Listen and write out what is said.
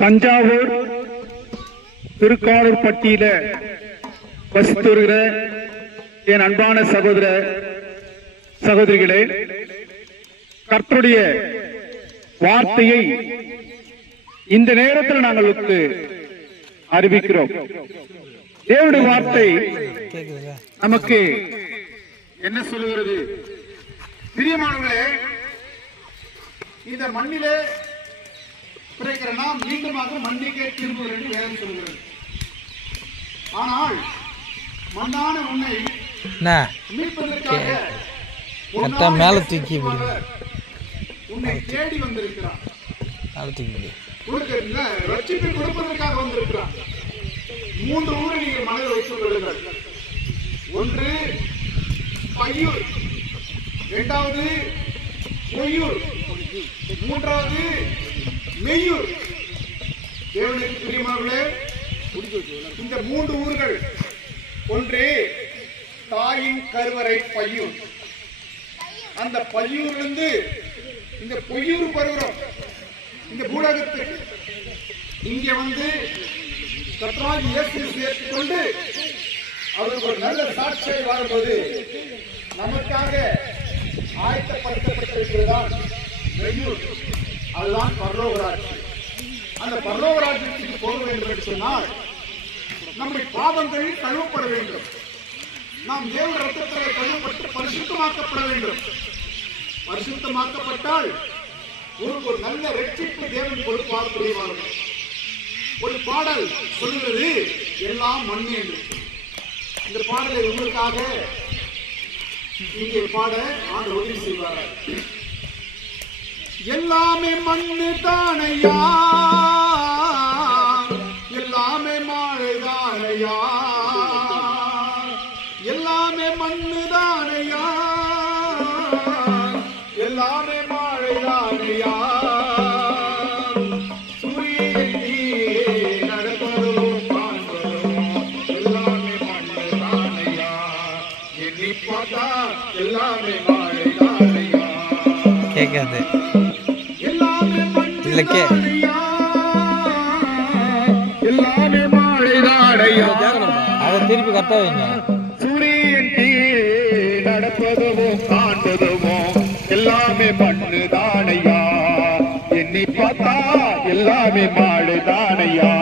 தஞ்சாவூர் திருக்காலூர் பட்டியில வசித்து வருகிற என் அன்பான சகோதர சகோதரிகளே, கர்த்தருடைய வார்த்தையை இந்த நேரத்தில் நாங்களுக்கு அறிவிக்கிறோம். தேவனுடைய வார்த்தை நமக்கு என்ன சொல்லுகிறது? பிரியமானவர்களே, இந்த மண்ணிலே பிறக்கிற நாம் மீண்டுமாக மண்ணிற்கே திரும்புவது என்று வேதம் சொல்கிறது. ஆனால் மண்ணான உன்னை மீட்பதற்காக மேல தூக்கி உன்னை தேடி வந்திருக்கிறான். ரட்சிப்பை கொடுப்பதற்காக வந்திருக்கிறான். 3 ஊரை நீங்கள் மனதில் வைத்துக் கொள்ளுங்கள். ஒன்று பையூர், 2வது பொய்யூர், 3வது மெய்யூர். தேவனுக்கு பிரியமானவர்களே, இந்த 3 ஊர்கள், ஒன்று தாயின் கருவறை பையூர். அந்த பையூரிலிருந்து இந்த பொய்யூர் வருகிறோம். இந்த பூலகத்துக்கு இங்கே வந்து கர்த்தராகிய இயேசுவை சேர்த்துக்கொண்டு அவருக்கு ஒரு நல்ல சாட்சியை வாழும்போது நமக்காக ஆயத்தப்படுத்தப்பட்டிருக்கிறதுதான் மெய்யூர். அதுதான் பரலோகராட்சி. அந்த பரலோகராட்சிக்கு போக வேண்டும் என்று சொன்னால் நம்முடைய பாவங்கள் கழுவப்பட வேண்டும். நாம் தேவ ரத்தத்தால் கழுவப்பட்டு பரிசுத்தமாக்கப்பட வேண்டும். பரிசுத்தமாக்கப்பட்டால் ஒரு நல்ல ரட்சிப்பு தேவன் கொடுப்பார். புரிவார்கள். ஒரு பாடல் சொல்லுகிறது, எல்லாம் மண்ணு என்று. இந்த பாடலை உங்களுக்காக இங்கே பாட ஆண்டு உதவி செய்வார்கள். எல்லாமே மண்ணு தானையா, எல்லாமே மாழை தானையா, எல்லாமே மண்ணு தானையா, எல்லாமே மாழை தானையா. சூரியன் நடப்பதும் காண்பதும் எல்லாமே மண்ணு தானையா. எண்ணி பார்த்தா எல்லாமே மாழை தானையா. கேட்காது எல்லாமே மாழைதானையா. அதை திருப்பி கட்ட வைங்க. சூரியன் நடப்பதுமோ காண்பதுமோ எல்லாமே மண்ணு தானையா. எண்ணி பார்த்தா எல்லாமே மாழைதானையா.